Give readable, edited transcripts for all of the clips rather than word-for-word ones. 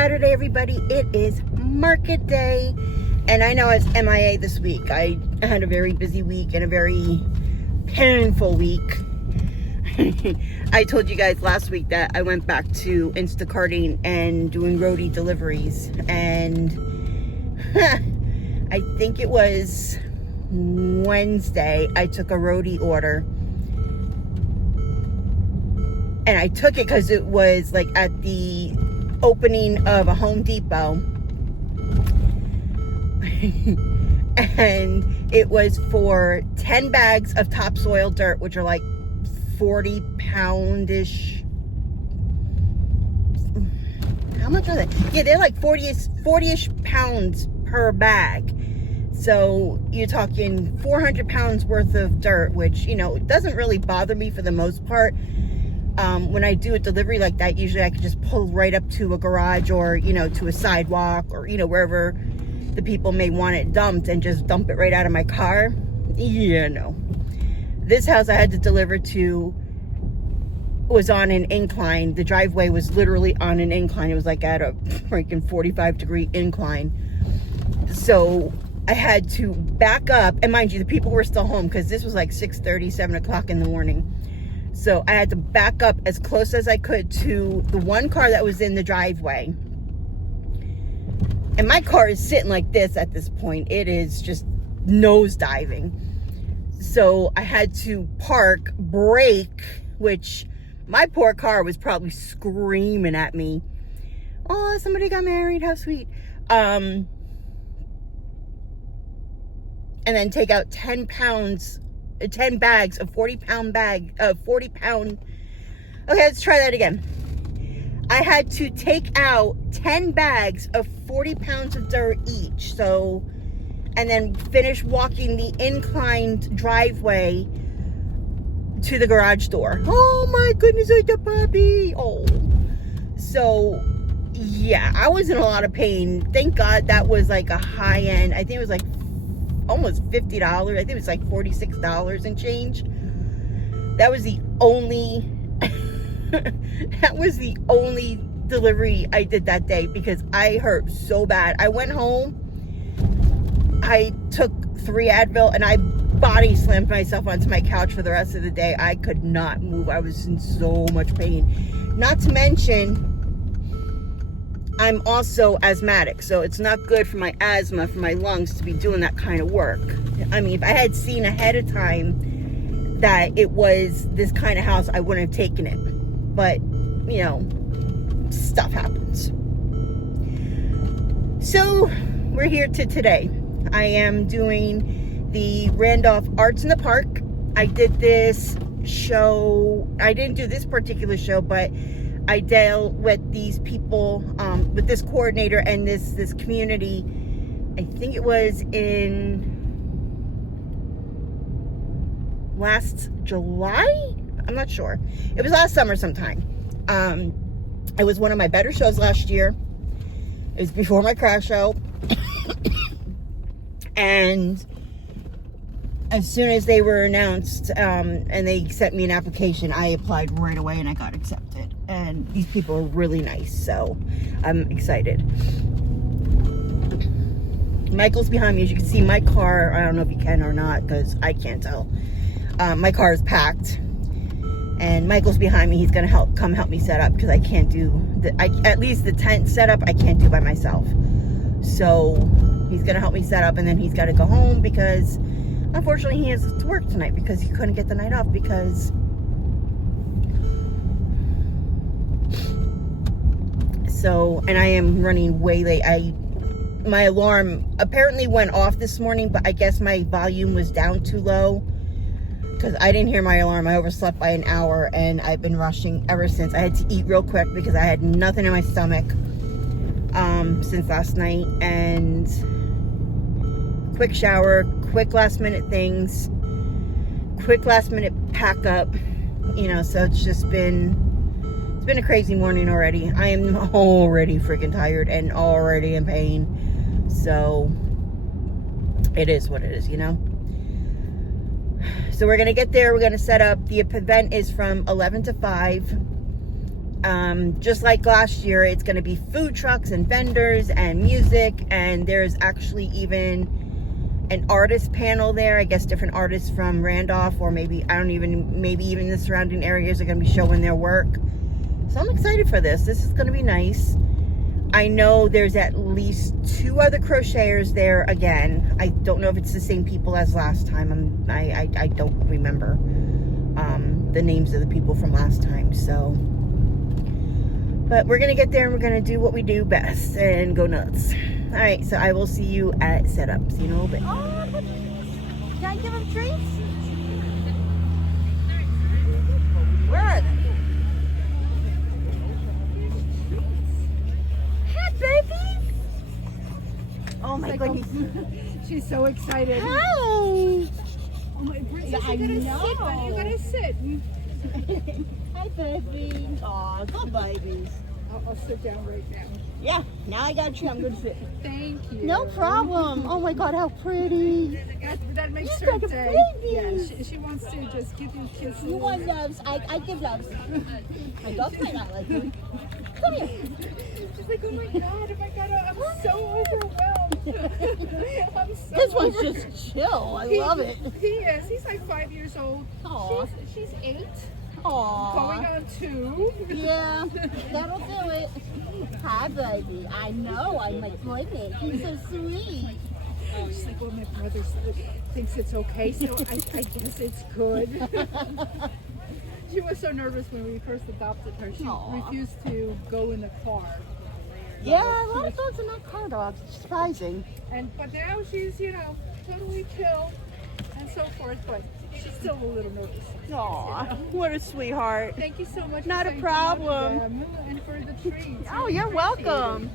Saturday, everybody. It is market day, and I know it's MIA this week. I had a very busy week and a very painful week. I told you guys last week that I went back to Instacarting and doing roadie deliveries, and I think it was Wednesday I took a roadie order, and I took it because it was like at the opening of a Home Depot and it was for 10 bags of topsoil dirt, which are like 40 poundish. How much are they? Yeah, they're like 40-ish pounds per bag. So you're talking 400 pounds worth of dirt, which, you know, doesn't really bother me for the most part. When I do a delivery like that, usually I can just pull right up to a garage or, you know, to a sidewalk or, you know, wherever the people may want it dumped and just dump it right out of my car. Yeah, no. This house I had to deliver to was on an incline. The driveway was literally on an incline. It was like at a freaking 45-degree incline. So I had to back up. And mind you, the people were still home because this was like 6:30, 7 o'clock in the morning. So I had to back up as close as I could to the one car that was in the driveway. And my car is sitting like this at this point. It is just nosediving. So I had to park, brake, which my poor car was probably screaming at me. Oh, somebody got married. How sweet. And then take out 10 bags of 40 pound. Okay, let's try that again. I had to take out 10 bags of 40 pounds of dirt each. So, and then finish walking the inclined driveway to the garage door. Oh my goodness, it's a puppy. Oh. So, yeah, I was in a lot of pain. Thank God that was like a high end. I think it was like almost $50. I think it was like $46 and change. That was the only delivery I did that day because I hurt so bad. I went home, I took 3 Advil, and I body slammed myself onto my couch for the rest of the day. I could not move. I was in so much pain. Not to mention, I'm also asthmatic, so it's not good for my asthma, for my lungs, to be doing that kind of work. I mean, if I had seen ahead of time that it was this kind of house, I wouldn't have taken it. But, you know, stuff happens. So, we're here to today. I am doing the Randolph Arts in the Park. I did this show. I didn't do this particular show, but I dealt with these people, with this coordinator and this community. I think it was in last July? I'm not sure. It was last summer sometime. It was one of my better shows last year. It was before my crash show. And as soon as they were announced, and they sent me an application, I applied right away and I got accepted. And these people are really nice, so I'm excited. Michael's behind me. As you can see, my car, I don't know if you can or not because I can't tell. My car is packed. And Michael's behind me. He's going to come help me set up because I can't do, at least the tent setup, I can't do by myself. So he's going to help me set up, and then he's got to go home because unfortunately, he has to work tonight because he couldn't get the night off because and I am running way late. My alarm apparently went off this morning, but I guess my volume was down too low because I didn't hear my alarm. I overslept by an hour, and I've been rushing ever since. I had to eat real quick because I had nothing in my stomach since last night, and quick shower, quick last minute things, quick last minute pack up, you know. So it's been a crazy morning already. I am already freaking tired and already in pain. So it is what it is, you know. So we're gonna get there. We're gonna set up. The event is from 11 to 5. Just like last year, it's going to be food trucks and vendors and music, and there's actually even an artist panel there. I guess different artists from Randolph, or maybe even the surrounding areas are going to be showing their work. So I'm excited for this. This is going to be nice. I know there's at least 2 other crocheters there again. I don't know if it's the same people as last time. I don't remember the names of the people from last time. So, but we're gonna get there and we're gonna do what we do best and go nuts. All right, so I will see you at setup. See you in a little bit. Oh, can I give them treats? Where are they? Baby! Oh my goodness. She's so excited. Hi! Oh my princess, you gotta sit. Hi, baby. Aw, good babies. I'll sit down right now. Yeah, now I got you. I'm going to sit. Thank you. No problem. Oh my God, how pretty. That makes You're her like a day. baby. Yeah, she wants to just give you kisses. You want loves. I give loves. My dogs might not like you. Come here. She's like, oh my God, I'm so overwhelmed. I'm so This one's just chill. I love it. He is. He's like 5 years old. Aw. She's 8. Aww. Going on 2. Yeah, that'll do it. Hi, baby. I know. I'm like, goodness. He's so sweet. She's like, well, my brother thinks it's okay, so I guess it's good. She was so nervous when we first adopted her. She refused to go in the car. Yeah, a lot of dogs are not car dogs. It's surprising. But now she's, totally chill and so forth. But she's still a little nervous. Aw, what a sweetheart. Thank you so much. Not for a saying problem. so much, and for the treats. Oh, you're welcome.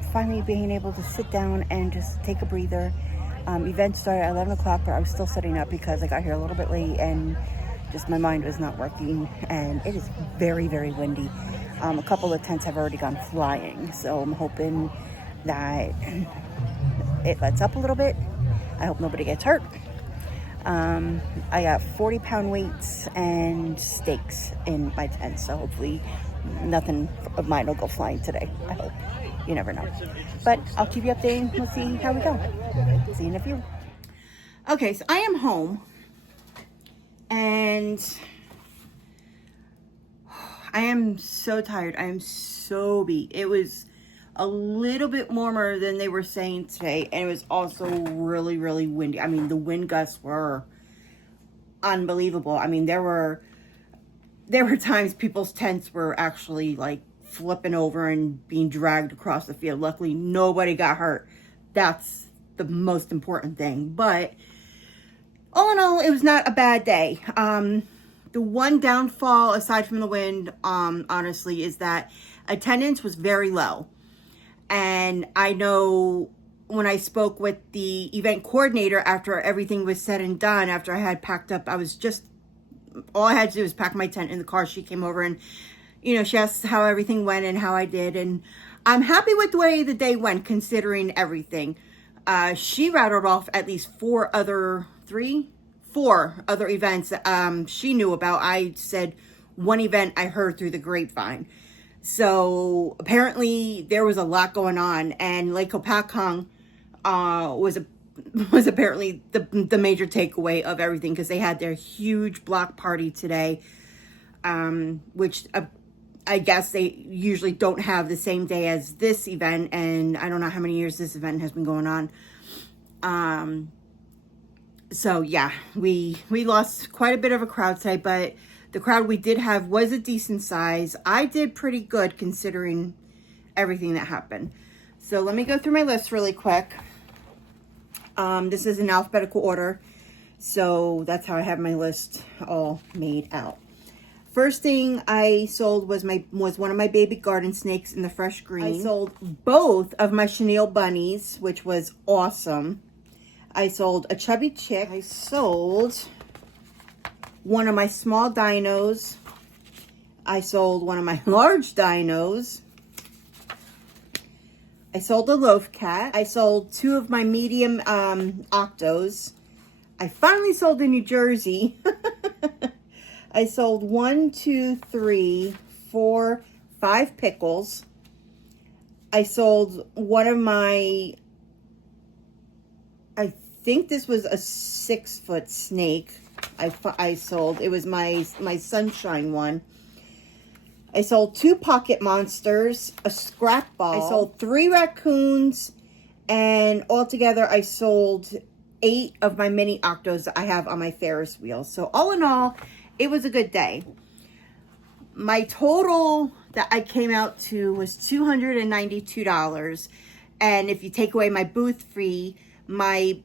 I'm finally being able to sit down and just take a breather. Event started at 11 o'clock, but I was still setting up because I got here a little bit late and just my mind was not working, and it is very, very windy. A couple of tents have already gone flying, so I'm hoping that it lets up a little bit. I hope nobody gets hurt. I got 40-pound weights and stakes in my tent, so hopefully nothing of mine will go flying today. I hope. You never know. But I'll keep you updated. We'll see how we go. See you in a few. Okay, so I am home. And I am so tired. I am so beat. It was a little bit warmer than they were saying today. And it was also really, really windy. I mean, the wind gusts were unbelievable. I mean, there were times people's tents were actually like flipping over and being dragged across the field. Luckily, nobody got hurt. That's the most important thing. But all in all, it was not a bad day. The one downfall, aside from the wind, honestly, is that attendance was very low. And I know when I spoke with the event coordinator after everything was said and done, after I had packed up, all I had to do was pack my tent in the car. She came over and, you know, she asked how everything went and how I did. And I'm happy with the way the day went, considering everything. She rattled off at least four other events she knew about. I said one event I heard through the grapevine. So apparently there was a lot going on, and Lake Hopatcong was apparently the major takeaway of everything, because they had their huge block party today, which I guess they usually don't have the same day as this event, and I don't know how many years this event has been going on. So yeah, we lost quite a bit of a crowd today, but the crowd we did have was a decent size. I did pretty good considering everything that happened. So let me go through my list really quick. This is in alphabetical order, so that's how I have my list all made out. First thing I sold was one of my baby garden snakes in the fresh green. I sold both of my chenille bunnies, which was awesome. I sold a chubby chick. I sold one of my small dinos. I sold one of my large dinos. I sold a loaf cat. I sold two of my medium octos. I finally sold a New Jersey. I sold 1, 2, 3, 4, 5 pickles. I sold one of my, I think this was a 6-foot snake. I sold, it was my sunshine one. I sold 2 pocket monsters, a scrap ball. I sold 3 raccoons, and altogether I sold 8 of my mini octos that I have on my Ferris wheel. So all in all, it was a good day. My total that I came out to was $292. And if you take away my booth fee, my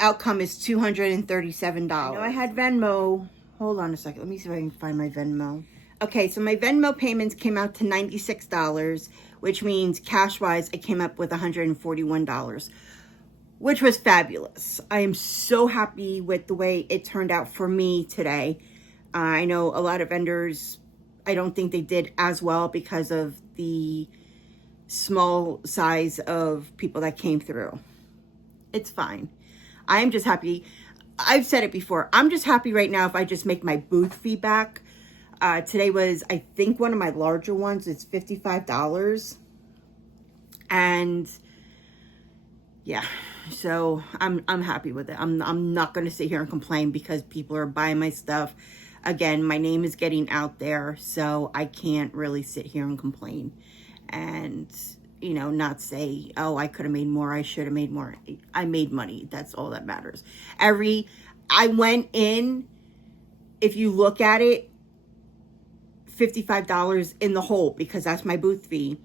outcome is $237. I know I had Venmo. Hold on a second. Let me see if I can find my Venmo. Okay, so my Venmo payments came out to $96, which means cash-wise, I came up with $141, which was fabulous. I am so happy with the way it turned out for me today. I know a lot of vendors, I don't think they did as well because of the small size of people that came through. It's fine. I'm just happy. I've said it before. I'm just happy right now if I just make my booth fee back. Today was, I think, one of my larger ones. It's $55. And yeah, so I'm happy with it. I'm not going to sit here and complain because people are buying my stuff. Again, my name is getting out there, so I can't really sit here and complain and, you know, not say, oh, I could have made more, I should have made more. I made money. That's all that matters. I went in, if you look at it, $55 in the hole because that's my booth fee.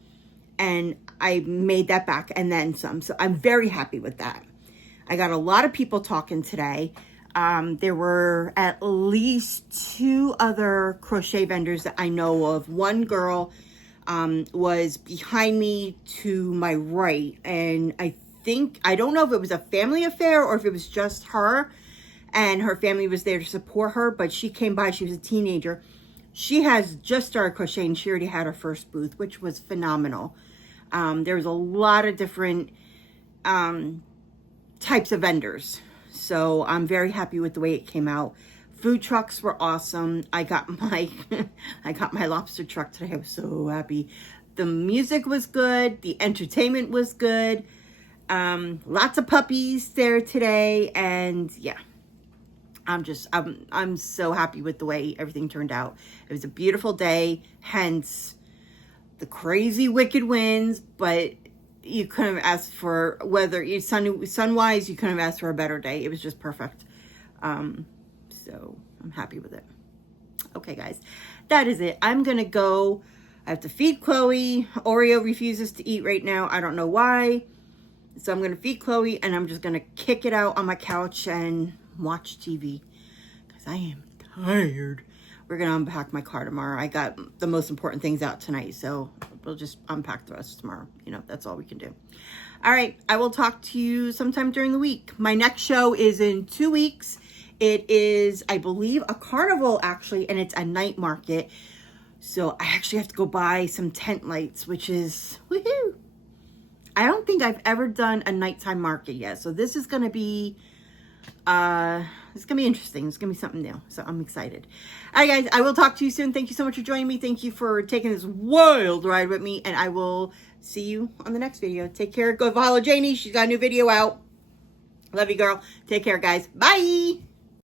And I made that back and then some. So I'm very happy with that. I got a lot of people talking today. There were at least 2 other crochet vendors that I know of. One girl was behind me to my right. And I don't know if it was a family affair or if it was just her and her family was there to support her, but she came by. She was a teenager. She has just started crocheting. She already had her first booth, which was phenomenal. There was a lot of different types of vendors. So I'm very happy with the way it came out. Food trucks were awesome. I got my lobster truck today. I was so happy. The music was good. The entertainment was good. Lots of puppies there today. And yeah, I'm so happy with the way everything turned out. It was a beautiful day, hence the crazy wicked winds, but you couldn't have asked for sun-wise, you couldn't have asked for a better day. It was just perfect. So I'm happy with it. Okay, guys, that is it. I'm going to go. I have to feed Chloe. Audiio refuses to eat right now. I don't know why. So I'm going to feed Chloe and I'm just going to kick it out on my couch and watch TV because I am tired. We're going to unpack my car tomorrow. I got the most important things out tonight, so we'll just unpack the rest tomorrow. You know, that's all we can do. All right, I will talk to you sometime during the week. My next show is in 2 weeks. It is, I believe, a carnival, actually, and it's a night market. So I actually have to go buy some tent lights, which is, woohoo! I don't think I've ever done a nighttime market yet. So this is going to be... it's gonna be interesting. It's gonna be something new, so I'm excited. All right, guys, I will talk to you soon. Thank you so much for joining me. Thank you for taking this wild ride with me, and I will see you on the next video. Take care. Go follow Janie. She's got a new video out. Love you, girl. Take care, guys. Bye.